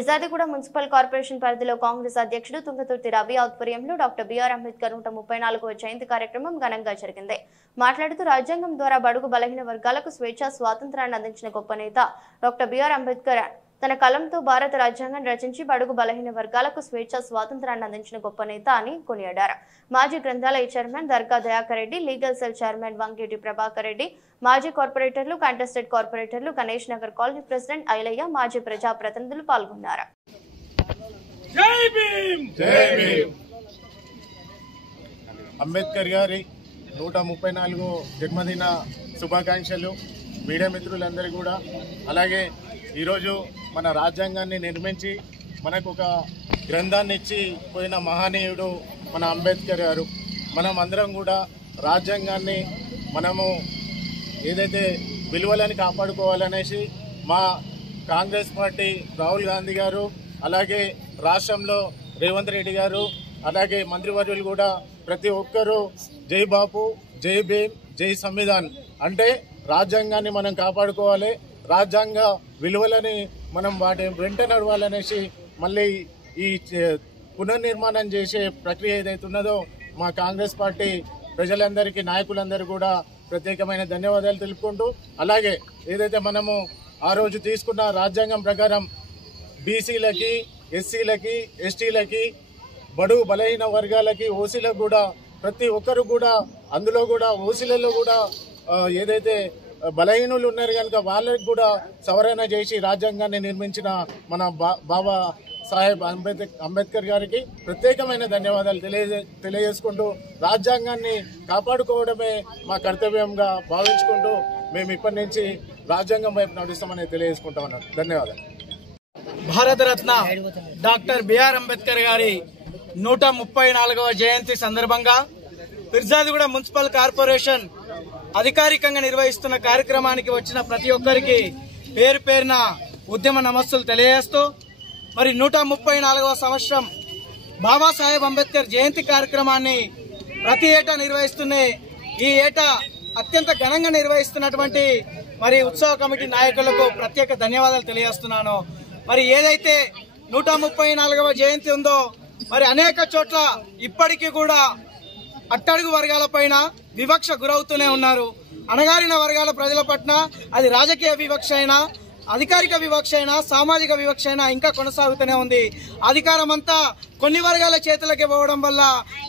Peerzadiguda municipal corporation పరిధిలో కాంగ్రెస్ అధ్యక్షుడు తుంగతుర్తి రవి ఆధ్వర్యంలో డాక్టర్ బిఆర్ అంబేద్కర్ 134వ జయంతి కార్యక్రమం ఘనంగా జరిగింది. మాట్లాడుతూ రాజ్యాంగం ద్వారా బడుగు బలహీన వర్గాలకు స్వేచ్ఛ స్వాతంత్రాన్ని అందించిన గొప్ప నేత డాక్టర్ బిఆర్ అంబేద్కర్ తన కలంతో భారత రాజ్యాంగాన్ని రచించి బడుగు బలహీన వర్గాలకు స్వేచ్ఛ స్వాతంత్రాన్ని అందించిన గొప్ప నేత అని కొనియాడారు. మాజీ గ్రంథాలయ chairman Darga Dayakar Reddy, legal cell chairman Vangeti Prabhakar Reddy, మాజీ కార్పొరేటర్లు, కంటెస్టెడ్ కార్పొరేటర్లు, గణేష్ నగర్ కాలనీ ప్రెసిడెంట్ ఐలయ్య, మాజీ ప్రజా ప్రతినిధులు పాల్గొన్నారు. అంబేద్కర్ గారి 134వ జన్మదిన శుభాకాంక్షలు మీడియా మిత్రులందరికీ కూడా. అలాగే ఈరోజు మన రాజ్యాంగాన్ని నిర్మించి మనకు ఒక గ్రంథాన్ని ఇచ్చి పోయిన మహనీయుడు మన అంబేద్కర్ గారు. మనం అందరం కూడా రాజ్యాంగాన్ని మనము ఏదైతే విలువలని కాపాడుకోవాలనేసి మా కాంగ్రెస్ పార్టీ రాహుల్ గాంధీ గారు, అలాగే రాష్ట్రంలో రేవంత్ రెడ్డి గారు, అలాగే మంత్రివర్యులు కూడా ప్రతి ఒక్కరూ జై బాపు, జై భీమ్, జై సంవిధాన్ అంటే రాజ్యాంగాన్ని మనం కాపాడుకోవాలి, రాజ్యాంగ విలువలని మనం వాటి వెంట నడవాలనేసి మళ్ళీ ఈ పునర్నిర్మాణం చేసే ప్రక్రియ ఏదైతే ఉన్నదో మా కాంగ్రెస్ పార్టీ ప్రజలందరికీ, నాయకులందరూ కూడా ప్రత్యేకమైన ధన్యవాదాలు తెలుపుకుంటూ, అలాగే ఏదైతే మనము ఆ రోజు తీసుకున్న రాజ్యాంగం ప్రకారం బీసీలకి, ఎస్సీలకి, ఎస్టీలకి, బడుగు బలహీన వర్గాలకి, ఓసీలకు కూడా ప్రతి ఒక్కరు కూడా, అందులో కూడా ఓసీలలో కూడా ఏదైతే బలహీనులు ఉన్నారు కనుక వాళ్ళకి కూడా సవరణ చేసి రాజ్యాంగాన్ని నిర్మించిన మన బాబా సాహెబ్ అంబేద్కర్ గారికి ప్రత్యేకమైన ధన్యవాదాలు తెలియజేసుకుంటూ, రాజ్యాంగాన్ని కాపాడుకోవడమే మా కర్తవ్యంగా భావించుకుంటూ మేము ఇప్పటి నుంచి రాజ్యాంగం వైపు నడుస్తామని తెలియజేసుకుంటా ఉన్నాను. ధన్యవాదాలు. భారతరత్న డాక్టర్ బిఆర్ అంబేద్కర్ గారి 134వ జయంతి సందర్భంగా ఫిర్జాదిగూడ మున్సిపల్ కార్పొరేషన్ అధికారికంగా నిర్వహిస్తున్న కార్యక్రమానికి వచ్చిన ప్రతి ఒక్కరికి పేరు పేరున ఉద్యమ నమస్సులు తెలియజేస్తూ, మరి 134వ సంవత్సరం బాబాసాహెబ్ అంబేద్కర్ జయంతి కార్యక్రమాన్ని ప్రతి ఏటా నిర్వహిస్తూనే ఈ ఏటా అత్యంత ఘనంగా నిర్వహిస్తున్నటువంటి మరి ఉత్సవ కమిటీ నాయకులకు ప్రత్యేక ధన్యవాదాలు తెలియజేస్తున్నాను. మరి ఏదైతే 134వ జయంతి ఉందో మరి అనేక చోట్ల ఇప్పటికీ కూడా అట్టడుగు వర్గాల పైన వివక్ష గురవుతూనే ఉన్నారు. అణగారిన వర్గాల ప్రజల పట్ల అది రాజకీయ వివక్ష అయినా, అధికారిక వివక్ష అయినా, సామాజిక వివక్ష అయినా ఇంకా కొనసాగుతూనే ఉంది. అధికారం అంతా కొన్ని వర్గాల చేతులకి పోవడం వల్ల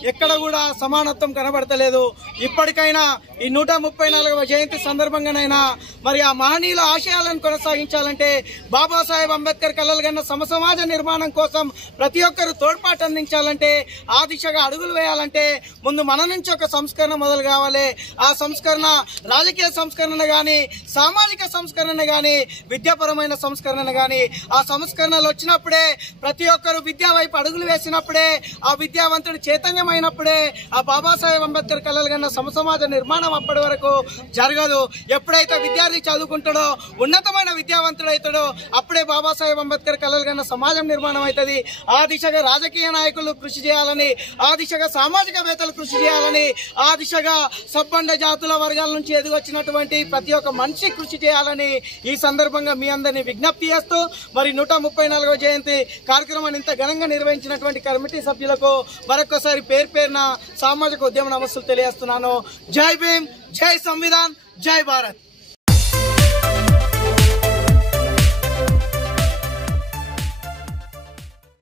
ఎక్కడ కూడా సమానత్వం కనబడతలేదు. ఇప్పటికైనా ఈ 134వ జయంతి సందర్భంగానైనా మరి ఆ మహనీయుల ఆశయాలను కొనసాగించాలంటే, బాబాసాహెబ్ అంబేద్కర్ కలలు కన్న సమసమాజ నిర్మాణం కోసం ప్రతి ఒక్కరు తోడ్పాటు అందించాలంటే, ఆ దిశగా అడుగులు వేయాలంటే ముందు మన నుంచి ఒక సంస్కరణ మొదలు కావాలి. ఆ సంస్కరణ రాజకీయ సంస్కరణ గాని, సామాజిక సంస్కరణ గాని, విద్యాపరమైన సంస్కరణ గాని, ఆ సంస్కరణలు వచ్చినప్పుడే, ప్రతి ఒక్కరు విద్యా వైపు అడుగులు వేసినప్పుడే, ఆ విద్యావంతుడు చైతన్యమైనప్పుడే ఆ బాబాసాహెబ్ అంబేద్కర్ కలలు కన్న సమసమాజ నిర్మాణం అప్పటి వరకు జరగదు. ఎప్పుడైతే విద్యార్థి చదువుకుంటాడో, ఉన్నతమైన విద్యావంతుడు అవుతాడో, అప్పుడే బాబాసాహెబ్ అంబేద్కర్ కలలు కన్న సమాజం నిర్మాణం అవుతుంది. ఆ దిశగా రాజకీయ నాయకులు కృషి చేయాలని, ఆ దిశగా సామాజికవేత్తలు కృషి చేయాలని, ఆ దిశగా సబ్బండ జాతుల వర్గాల నుంచి ఎదిగొచ్చినటువంటి ప్రతి ఒక్క మనిషి కృషి చేయాలని ఈ సందర్భంగా మీ అందరినీ విజ్ఞప్తి చేస్తూ, మరి 134వ జయంతి కార్యక్రమాన్ని ఇంత ఘనంగా నిర్వహించినటువంటి కమిటీ సభ్యులకు మరొకసారి పేరు పేరున సామాజిక ఉద్యమ నమస్సులు తెలియజేస్తున్నాను. జై భీమ్, జై సంవిధాన్, జై భారత్.